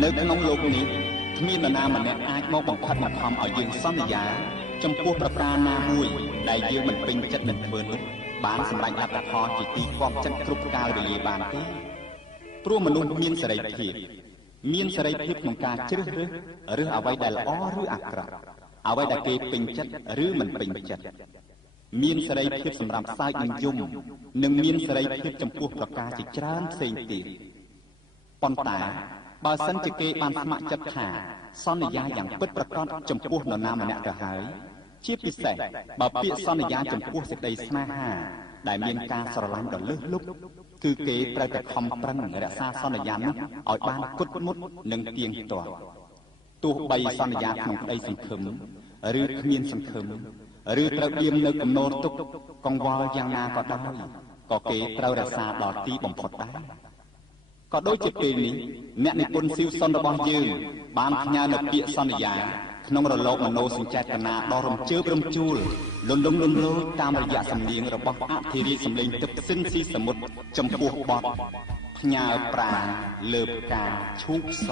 នៅក្នុងលោកនេះគ្មាននរណាម្នាក់អាចមកបង្ខិតបង្ខំឲ្យយើងសន្យាចំពោះប្រការណាមួយដែលយើងមិនពេញចិត្តនឹងធ្វើនោះបានសម្រេចលទ្ធផលជាទីគាប់ចិត្តគ្រប់កាលវេលាបានទេព្រោះមនុស្សមានសេរីភាពក្នុងការជ្រើសរើសអ្វីដែលល្អឬអាក្រក់អ្វីដែលគេពេញចិត្តឬមិនពេញចិត្តមានសេរីភាពសម្រាប់សើចនិងយំនិងមានសេរីភាពចំពោះប្រការជាច្រើនផ្សេងទៀតប៉ុន្តែបើសិនជាគេបានស្ម័គ្រចិត្តថាសន្យាយ៉ាងពិតប្រាកដចំពោះនរណាម្នាក់ទៅហើយជាពិសេសបើពាក្យសន្យាចំពោះសេចក្តីស្នេហាដែលមានការស្រឡាញ់ដ៏លើសលប់គឺគេត្រូវតែខំប្រឹងរក្សាសន្យានោះឲ្យបានគត់មុតនិងទៀងទាត់ទោះបីសន្យាក្នុងក្តីសង្ឃឹមឬគ្មានសង្ឃឹមឬត្រូវដៀមនៅគំនរទុកកង្វល់យ៉ាងណាក៏ដោយក៏គេត្រូវរក្សាដល់ទីបំផុតដែរក៏ដូចជាពេលនេះអ្នកនិពន្ធស៊ីវសុនរបស់យើងបានផ្ញើនូវពាក្យសន្យាក្នុងរលកមនោសញ្ចេតនាដ៏រំជើបរំជួលលន់លង់លន់លោចតាមរយៈសំនៀងរបស់អធិរាជសម្លេងទឹកស៊ិនស៊ីសមុទ្រចំពោះបទផ្ញើប្រាងលើផ្កាឈូកស